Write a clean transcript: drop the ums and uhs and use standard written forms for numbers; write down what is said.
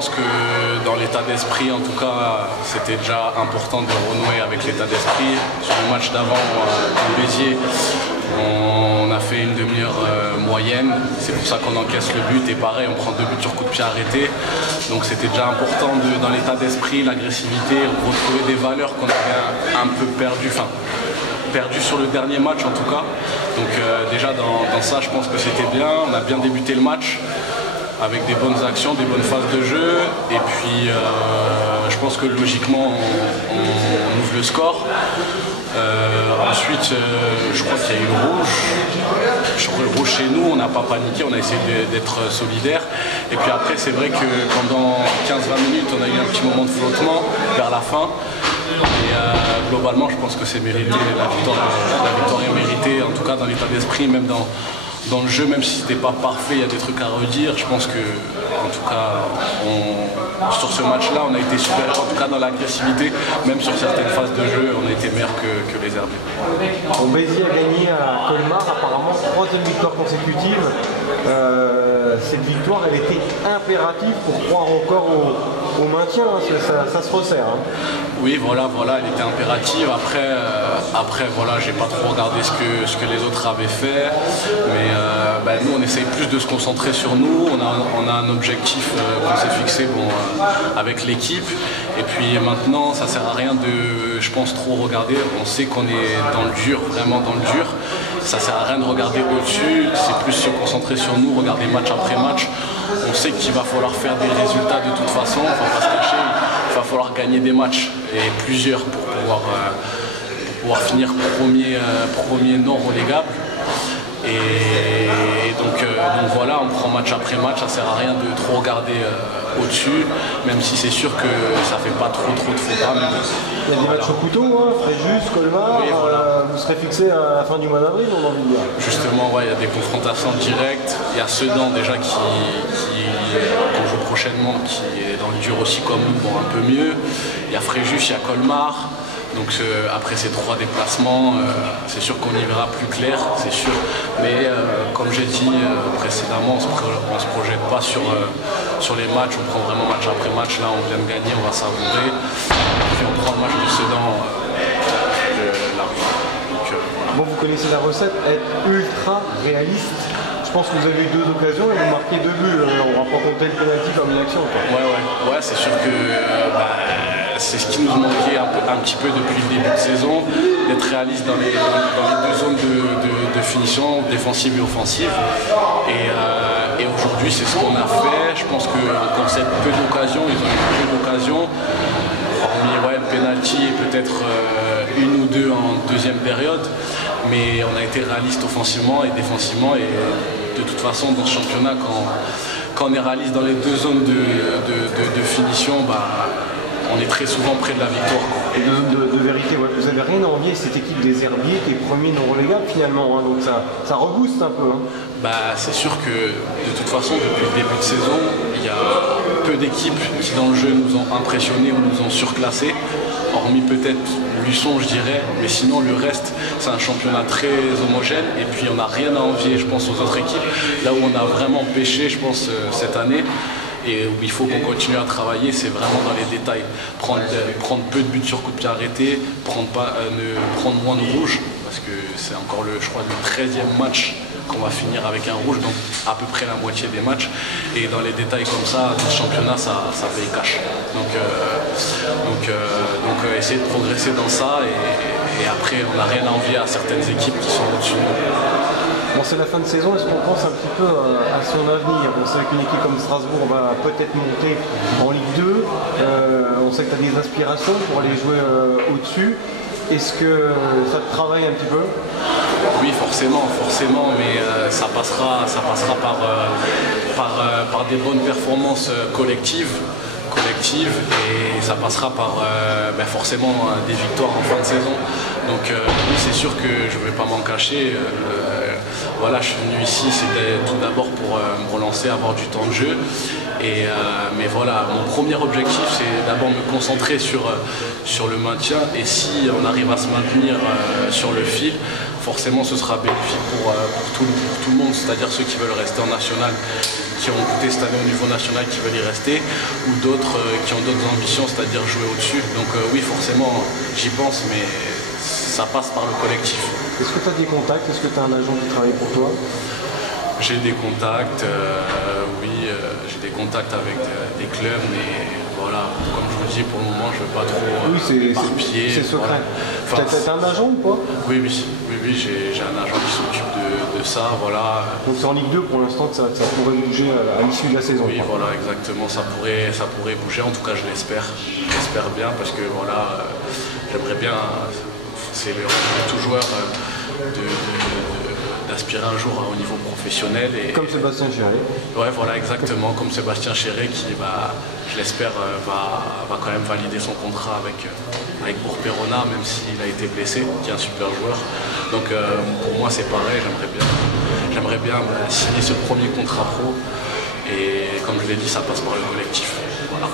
pense que dans l'état d'esprit, en tout cas, c'était déjà important de renouer avec l'état d'esprit. Sur le match d'avant, en Béziers, on a fait une demi-heure moyenne. C'est pour ça qu'on encaisse le but. Et pareil, on prend 2 buts sur coup de pied arrêté. Donc c'était déjà important dans l'état d'esprit, l'agressivité, retrouver des valeurs qu'on avait un peu perdues. Perdu sur le dernier match en tout cas. Donc déjà dans ça, je pense que c'était bien. On a bien débuté le match avec des bonnes actions, des bonnes phases de jeu. Et puis je pense que logiquement on ouvre le score. Ensuite, je crois qu'il y a eu le rouge. Sur le rouge chez nous, on n'a pas paniqué, on a essayé d'être solidaire. Et puis après, c'est vrai que pendant 15-20 minutes, on a eu un petit moment de flottement vers la fin. Et globalement, je pense que c'est mérité. La victoire est méritée, en tout cas dans l'état d'esprit, même dans le jeu, même si c'était pas parfait, il y a des trucs à redire. Je pense que, en tout cas, sur ce match-là, on a été supérieur, en tout cas dans l'agressivité, même sur certaines phases de jeu, on a été meilleur que les Herbiers. Bon, Béziers a gagné à Colmar, apparemment 3e victoire consécutive. Cette victoire, elle était impérative pour croire encore au maintien, hein, ça se resserre. Hein. Oui, voilà, elle était impérative. Après voilà, j'ai pas trop regardé ce que les autres avaient fait, mais nous, on essaye plus de se concentrer sur nous. On a un objectif qu'on s'est fixé avec l'équipe. Et puis maintenant, ça sert à rien de, je pense, trop regarder. On sait qu'on est dans le dur, vraiment dans le dur. Ça sert à rien de regarder au-dessus. C'est plus se concentrer sur nous, regarder match après match. On sait qu'il va falloir faire des résultats de toute façon. On va pas se cacher. Il va falloir gagner des matchs et plusieurs pour pouvoir finir premier non relégable. Et donc voilà, on prend match après match, ça sert à rien de trop regarder au-dessus, même si c'est sûr que ça fait pas trop de faux pas. Il y a des matchs au couteau, hein, Fréjus, Colmar, oui, voilà. Vous serez fixé à la fin du mois d'avril, on a envie de dire. Justement, ouais, il y a des confrontations directes. Il y a Sedan déjà qu'on joue prochainement, qui est dans le dur aussi comme nous, un peu mieux. Il y a Fréjus, il y a Colmar. Donc après ces 3 déplacements, c'est sûr qu'on y verra plus clair, c'est sûr. Mais comme j'ai dit précédemment, on se projette pas sur les matchs, on prend vraiment match après match. Là, on vient de gagner, on va savourer. Puis on prend le match de Sedan là. Voilà. Bon, vous connaissez la recette, être ultra réaliste. Je pense que vous avez eu 2 occasions et vous marquez 2 buts. On va pas compter le penalty comme une action. Ouais, c'est sûr que c'est ce qui nous manquait un petit peu depuis le début de saison, d'être réaliste dans les 2 zones de finition, défensive et offensive. Et aujourd'hui, c'est ce qu'on a fait. Je pense qu'on concède peu d'occasions, ils ont eu peu d'occasions. Hormis le penalty et peut-être 1 ou 2 en deuxième période. Mais on a été réaliste offensivement et défensivement. Et de toute façon, dans ce championnat, quand on est réaliste dans les 2 zones de finition, on est très souvent près de la victoire. Et de vérité, ouais, vous n'avez rien à envier cette équipe des Herbiers qui est premier non relégable finalement, hein, donc ça rebooste un peu. Hein. C'est sûr que de toute façon, depuis le début de saison, il y a peu d'équipes qui dans le jeu nous ont impressionnés ou nous ont surclassés, hormis peut-être Luçon, je dirais, mais sinon le reste, c'est un championnat très homogène et puis on n'a rien à envier, je pense, aux autres équipes. Là où on a vraiment pêché, je pense, cette année, et où il faut qu'on continue à travailler, c'est vraiment dans les détails. Prendre peu de buts sur coup de pied arrêté, prendre moins de rouge, parce que c'est encore je crois, le 13e match qu'on va finir avec un rouge, donc à peu près la moitié des matchs. Et dans les détails comme ça, dans ce championnat, ça paye cash. Donc essayer de progresser dans ça, et après, on n'a rien à envier à certaines équipes qui sont au-dessus de nous. Bon, c'est la fin de saison, est-ce qu'on pense un petit peu à son avenir? On sait qu'une équipe comme Strasbourg va peut-être monter en Ligue 2. On sait que tu as des inspirations pour aller jouer au-dessus. Est-ce que ça te travaille un petit peu? Oui, forcément, mais ça passera par des bonnes performances collectives, et ça passera par forcément des victoires en fin de saison. Donc oui, c'est sûr que je ne vais pas m'en cacher. Voilà, je suis venu ici, c'était tout d'abord pour me relancer, avoir du temps de jeu. Mais voilà, mon premier objectif, c'est d'abord me concentrer sur le maintien. Et si on arrive à se maintenir sur le fil, forcément ce sera bénéfique pour tout le monde, c'est-à-dire ceux qui veulent rester en national, qui ont goûté cette année au niveau national, qui veulent y rester, ou d'autres qui ont d'autres ambitions, c'est-à-dire jouer au-dessus. Donc oui, forcément, j'y pense, mais ça passe par le collectif. Est-ce que tu as des contacts? Est-ce que tu as un agent qui travaille pour toi? J'ai des contacts, oui, j'ai des contacts avec des clubs, mais voilà, comme je vous dis, pour le moment, je ne veux pas trop m'éparpiller. C'est secret. Voilà. Enfin, t'as un agent ou pas? Oui, j'ai un agent qui s'occupe de ça, voilà. Donc c'est en Ligue 2 pour l'instant que ça pourrait bouger à l'issue de la saison. Oui, voilà, exactement, ça pourrait bouger, en tout cas je l'espère. J'espère bien parce que voilà, j'aimerais bien, c'est le tout joueur d'aspirer un jour au niveau professionnel. Comme Sébastien Chéré. Ouais, voilà, exactement, comme Sébastien Chéré qui, je l'espère, va quand même valider son contrat avec Bourg-Perona, même s'il a été blessé, qui est un super joueur. Donc pour moi c'est pareil, j'aimerais bien signer ce premier contrat pro et comme je l'ai dit, ça passe par le collectif. Voilà.